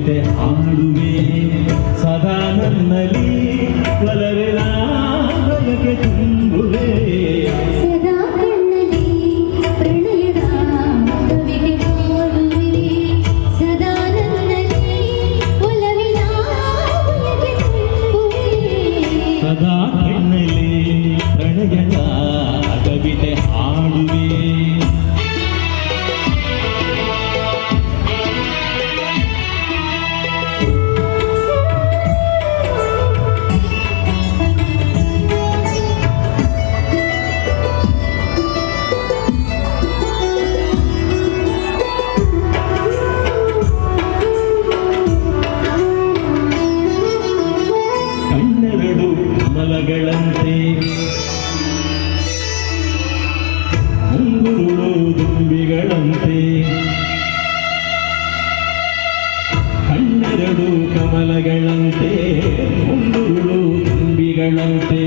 ಕವಿತೆ ಹಾಡುವೆ ಸದಾ ನನ್ನಲ್ಲಿ ಒಲವಿನ ಬಯಕೆ ತುಂಬುವೆ ಸದಾ ಕಣ್ಣಲ್ಲಿ ಪ್ರಣಯದ ಕವಿತೆ ಹಾಡುವೆ ಸದಾ ನನ್ನಲ್ಲಿ ಒಲವಿನ ಬಯಕೆ ತುಂಬುವೆ ಸದಾ ಕಣ್ಣಲ್ಲಿ ಪ್ರಣಯದ ಕವಿತೆ ಹಾಡುವೆ ಕಣ್ಣೆರಡು ಕಮಲಗಳಂತೆ ಮುಂಗುರುಳು ದುಂಬಿಗಳಂತೆ ಕಣ್ಣೆರಡು ಕಮಲಗಳಂತೆ ಮುಂಗುರುಳು ದುಂಬಿಗಳಂತೆ